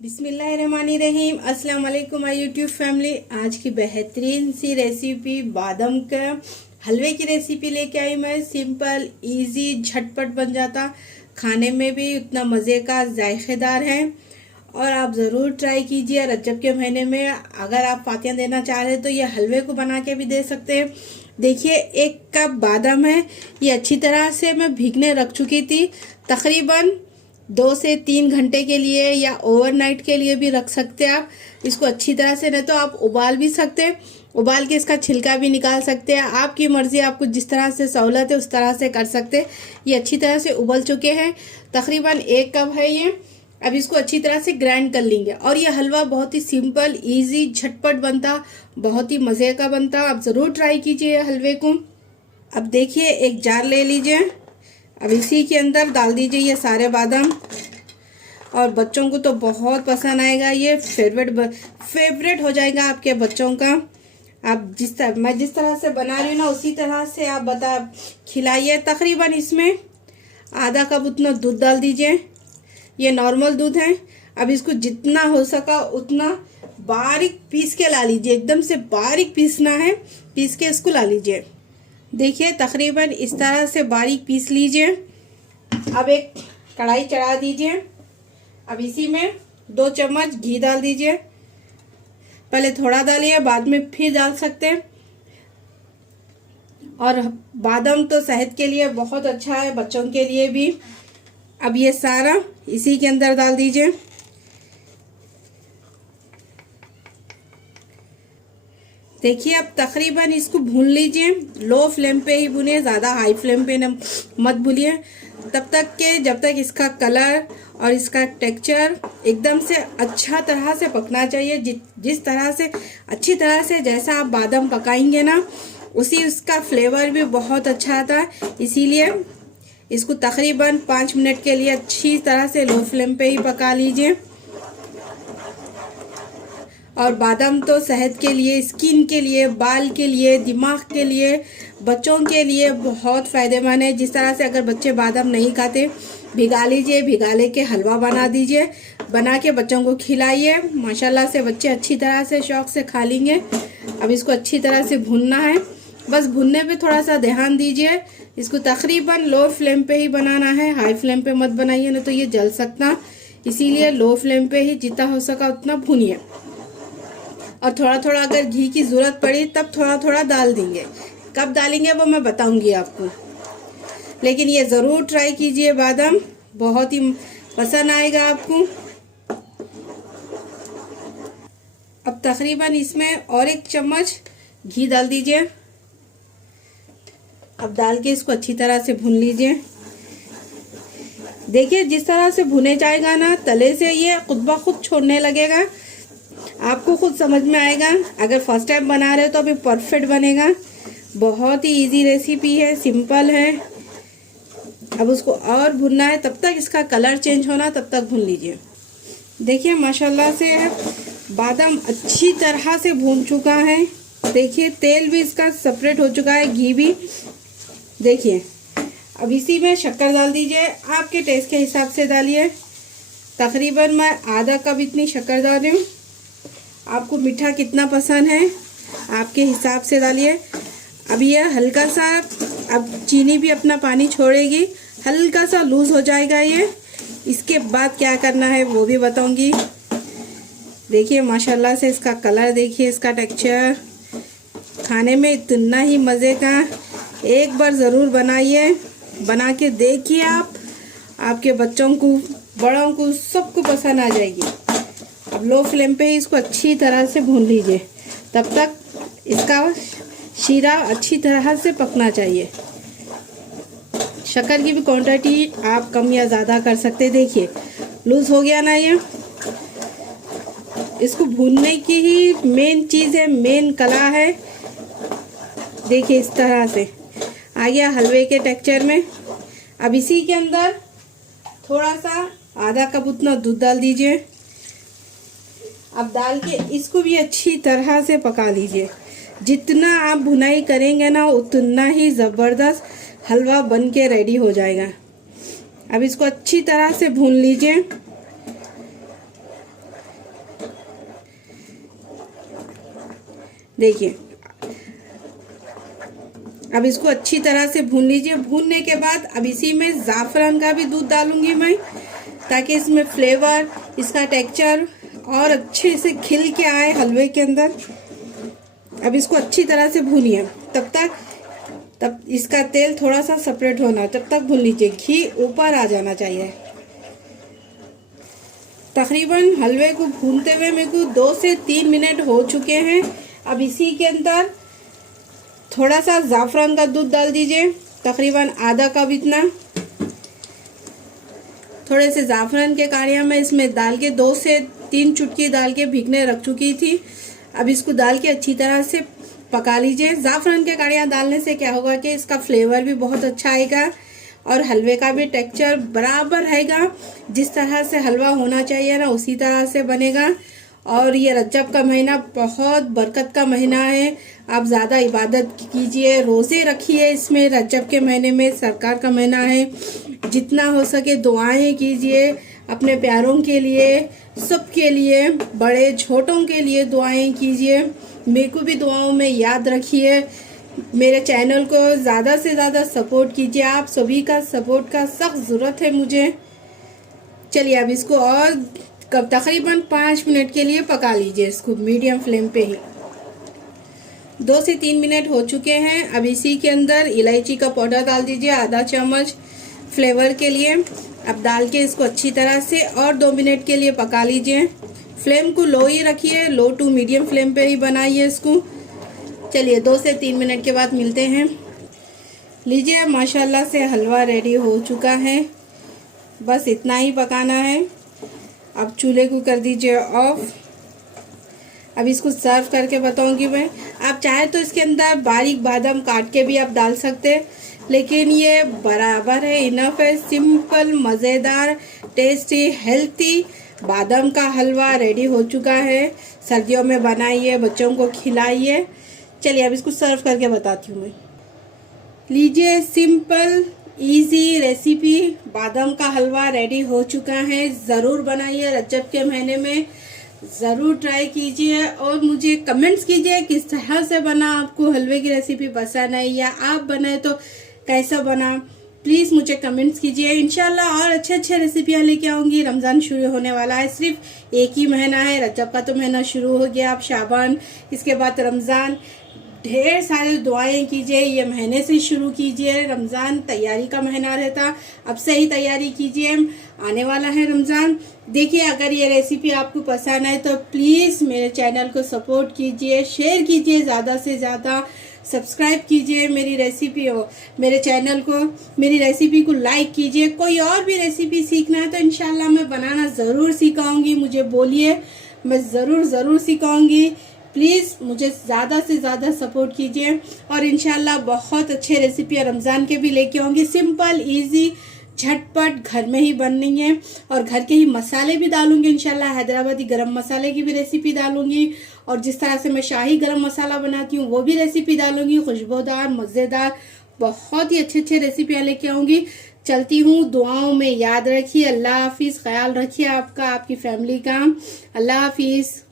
बिस्मिल्लाहिर्रहमानिर्रहीम। अस्सलाम वालेकुम माय यूट्यूब फैमिली। आज की बेहतरीन सी रेसिपी बादाम का हलवे की रेसिपी लेके आई मैं। सिंपल इजी झटपट बन जाता, खाने में भी उतना मज़े का जायकेदार है और आप ज़रूर ट्राई कीजिए। रजब के महीने में अगर आप फातिया देना चाह रहे हैं तो ये हलवे को बना के भी दे सकते हैं। देखिए 1 कप बादाम है, ये अच्छी तरह से मैं भीगने रख चुकी थी। तकरीबन 2 से 3 घंटे के लिए या ओवरनाइट के लिए भी रख सकते हैं आप इसको अच्छी तरह से। नहीं तो आप उबाल भी सकते हैं, उबाल के इसका छिलका भी निकाल सकते हैं। आपकी मर्जी, आपको जिस तरह से सहूलत है उस तरह से कर सकते हैं। ये अच्छी तरह से उबल चुके हैं, तकरीबन 1 कप है ये। अब इसको अच्छी तरह से ग्राइंड कर लेंगे और ये हलवा बहुत ही सिंपल इजी झटपट बनता, बहुत ही मज़े का बनता। आप ज़रूर ट्राई कीजिए हलवे को। अब देखिए एक जार ले लीजिए, अब इसी के अंदर डाल दीजिए ये सारे बादाम और बच्चों को तो बहुत पसंद आएगा। ये फेवरेट हो जाएगा आपके बच्चों का। आप मैं जिस तरह से बना रही हूँ ना उसी तरह से आप खिलाइए। तकरीबन इसमें आधा कप उतना दूध डाल दीजिए, ये नॉर्मल दूध है। अब इसको जितना हो सका उतना बारीक पीस के ला लीजिए, एकदम से बारीक पीसना है, पीस के इसको ला लीजिए। देखिए तकरीबन इस तरह से बारीक पीस लीजिए। अब एक कढ़ाई चढ़ा दीजिए, अब इसी में 2 चम्मच घी डाल दीजिए। पहले थोड़ा डालिए, बाद में फिर डाल सकते हैं। और बादाम तो सेहत के लिए बहुत अच्छा है, बच्चों के लिए भी। अब ये सारा इसी के अंदर डाल दीजिए। देखिए अब तकरीबन इसको भून लीजिए, लो फ्लेम पे ही भूनिए, ज़्यादा हाई फ्लेम पे मत भूनिए। तब तक के जब तक इसका कलर और इसका टेक्सचर एकदम से अच्छा तरह से पकना चाहिए। जिस तरह से अच्छी तरह से जैसा आप बादाम पकाएंगे ना उसी उसका फ्लेवर भी बहुत अच्छा आता है। इसीलिए इसको तकरीबन 5 मिनट के लिए अच्छी तरह से लो फ्लेम पे ही पका लीजिए। और बादाम तो सेहत के लिए, स्किन के लिए, बाल के लिए, दिमाग के लिए, बच्चों के लिए बहुत फ़ायदेमंद है। जिस तरह से अगर बच्चे बादाम नहीं खाते, भिगा लीजिए, भिगा लेके हलवा बना दीजिए, बना के बच्चों को खिलाइए। माशाल्लाह से बच्चे अच्छी तरह से शौक़ से खा लेंगे। अब इसको अच्छी तरह से भूनना है, बस भुनने पे थोड़ा सा ध्यान दीजिए। इसको तकरीबन लो फ्लेम पे ही बनाना है, हाई फ्लेम पे मत बनाइए, नहीं तो ये जल सकता। इसीलिए लो फ्लेम पे ही जितना हो सका उतना भूनिए। और थोड़ा थोड़ा अगर घी की ज़रूरत पड़ी तब थोड़ा थोड़ा डाल देंगे। कब डालेंगे वो मैं बताऊंगी आपको, लेकिन ये ज़रूर ट्राई कीजिए। बादाम बहुत ही पसंद आएगा आपको। अब तकरीबन इसमें और 1 चम्मच घी डाल दीजिए। अब डाल के इसको अच्छी तरह से भून लीजिए। देखिए जिस तरह से भुने जाएगा ना तले से ये खुद ब खुद छोड़ने लगेगा, आपको खुद समझ में आएगा। अगर फर्स्ट टाइम बना रहे हो तो अभी परफेक्ट बनेगा। बहुत ही इजी रेसिपी है, सिंपल है। अब उसको और भुनना है, तब तक इसका कलर चेंज होना तब तक भून लीजिए। देखिए माशाल्लाह से बादाम अच्छी तरह से भून चुका है। देखिए तेल भी इसका सेपरेट हो चुका है, घी भी। देखिए अब इसी में शक्कर डाल दीजिए, आपके टेस्ट के हिसाब से डालिए। तकरीबन मैं आधा कप इतनी शक्कर डाल रही हूँ। आपको मीठा कितना पसंद है आपके हिसाब से डालिए। अब ये हल्का सा, अब चीनी भी अपना पानी छोड़ेगी, हल्का सा लूज़ हो जाएगा ये। इसके बाद क्या करना है वो भी बताऊंगी। देखिए माशाल्लाह से इसका कलर, देखिए इसका टेक्सचर, खाने में इतना ही मज़े का। एक बार ज़रूर बनाइए, बना के देखिए आप, आपके बच्चों को, बड़ों को, सबको पसंद आ जाएगी। अब लो फ्लेम पे ही इसको अच्छी तरह से भून लीजिए, तब तक इसका शीरा अच्छी तरह से पकना चाहिए। शक्कर की भी क्वांटिटी आप कम या ज़्यादा कर सकते। देखिए लूज़ हो गया ना ये। इसको भूनने की ही मेन चीज़ है, मेन कला है। देखिए इस तरह से आ गया हलवे के टेक्सचर में। अब इसी के अंदर थोड़ा सा आधा कप उतना दूध डाल दीजिए। अब डाल के इसको भी अच्छी तरह से पका लीजिए। जितना आप भुनाई करेंगे ना उतना ही ज़बरदस्त हलवा बन के रेडी हो जाएगा। अब इसको अच्छी तरह से भून लीजिए। देखिए अब इसको अच्छी तरह से भून लीजिए। भूनने के बाद अब इसी में ज़ाफ़रान का भी दूध डालूंगी मैं, ताकि इसमें फ्लेवर, इसका टेक्सचर और अच्छे से खिल के आए हलवे के अंदर। अब इसको अच्छी तरह से भूनिए तब इसका तेल थोड़ा सा सेपरेट होना, तब तक भून लीजिए। घी ऊपर आ जाना चाहिए। तकरीबन हलवे को भूनते हुए मेरे को 2 से 3 मिनट हो चुके हैं। अब इसी के अंदर थोड़ा सा ज़ाफ़रान का दूध डाल दीजिए, तकरीबन आधा कप इतना। थोड़े से ज़ाफ़रान के काड़ियाँ मैं इसमें डाल के 2 से 3 चुटकी डाल के भिगने रख चुकी थी। अब इसको डाल के अच्छी तरह से पका लीजिए। ज़ाफ़रान के काड़ियाँ डालने से क्या होगा कि इसका फ्लेवर भी बहुत अच्छा आएगा और हलवे का भी टेक्सचर बराबर रहेगा। जिस तरह से हलवा होना चाहिए ना, उसी तरह से बनेगा। और ये रजब का महीना बहुत बरकत का महीना है। आप ज़्यादा इबादत कीजिए, रोज़े रखिए। इसमें रजब के महीने में सरकार का महीना है, जितना हो सके दुआएं कीजिए अपने प्यारों के लिए, सबके लिए, बड़े छोटों के लिए दुआएं कीजिए। मेरे को भी दुआओं में याद रखिए। मेरे चैनल को ज़्यादा से ज़्यादा सपोर्ट कीजिए। आप सभी का सपोर्ट का सख्त ज़रूरत है मुझे। चलिए अब इसको और तकरीबन 5 मिनट के लिए पका लीजिए, इसको मीडियम फ्लेम पे ही। 2 से 3 मिनट हो चुके हैं। अब इसी के अंदर इलायची का पाउडर डाल दीजिए, आधा चम्मच फ्लेवर के लिए। अब डाल के इसको अच्छी तरह से और 2 मिनट के लिए पका लीजिए। फ्लेम को लो ही रखिए, लो टू मीडियम फ्लेम पे ही बनाइए इसको। चलिए 2 से 3 मिनट के बाद मिलते हैं। लीजिए माशाल्लाह से हलवा रेडी हो चुका है। बस इतना ही पकाना है। अब चूल्हे को कर दीजिए ऑफ। अब इसको सर्व करके बताऊंगी मैं। आप चाहे तो इसके अंदर बारीक बादाम काट के भी आप डाल सकते हैं, लेकिन ये बराबर है, इनफ है। सिंपल, मज़ेदार, टेस्टी, हेल्थी बादाम का हलवा रेडी हो चुका है। सर्दियों में बनाइए, बच्चों को खिलाइए। चलिए अब इसको सर्व करके बताती हूँ मैं। लीजिए सिंपल इजी रेसिपी बादाम का हलवा रेडी हो चुका है। ज़रूर बनाइए, रजब के महीने में ज़रूर ट्राई कीजिए और मुझे कमेंट्स कीजिए किस तरह से बना, आपको हलवे की रेसिपी पसंद है या आप बनाए तो कैसा बना। प्लीज़ मुझे कमेंट्स कीजिए। इंशाल्लाह और अच्छे रेसिपियाँ लेके आऊँगी। रमज़ान शुरू होने वाला है, सिर्फ एक ही महीना है। रजब का तो महीना शुरू हो गया, अब शाबान, इसके बाद रमज़ान। ढेर सारे दुआएं कीजिए, ये महीने से शुरू कीजिए। रमज़ान तैयारी का महीना रहता, अब से ही तैयारी कीजिए, आने वाला है रमज़ान। देखिए अगर ये रेसिपी आपको पसंद है तो प्लीज़ मेरे चैनल को सपोर्ट कीजिए, शेयर कीजिए, ज़्यादा से ज़्यादा सब्सक्राइब कीजिए मेरी रेसिपी हो, मेरे चैनल को, मेरी रेसिपी को लाइक कीजिए। कोई और भी रेसिपी सीखना है तो इंशाल्लाह मैं बनाना ज़रूर सिखाऊंगी। मुझे बोलिए, मैं ज़रूर सिखाऊंगी। प्लीज़ मुझे ज़्यादा से ज़्यादा सपोर्ट कीजिए और इंशाल्लाह बहुत अच्छे रेसिपियाँ रमज़ान के भी लेके आऊँगी। सिंपल, इजी, झटपट, घर में ही बननी है और घर के ही मसाले भी डालूंगी। इंशाल्लाह हैदराबादी गरम मसाले की भी रेसिपी डालूंगी और जिस तरह से मैं शाही गरम मसाला बनाती हूँ वो भी रेसिपी डालूंगी। खुशबूदार, मज़ेदार, बहुत ही अच्छे रेसिपियाँ लेके आऊँगी। चलती हूँ, दुआओं में याद रखिए। अल्लाह हाफिज़, ख्याल रखिए आपका, आपकी फैमिली का। अल्लाह हाफिज़।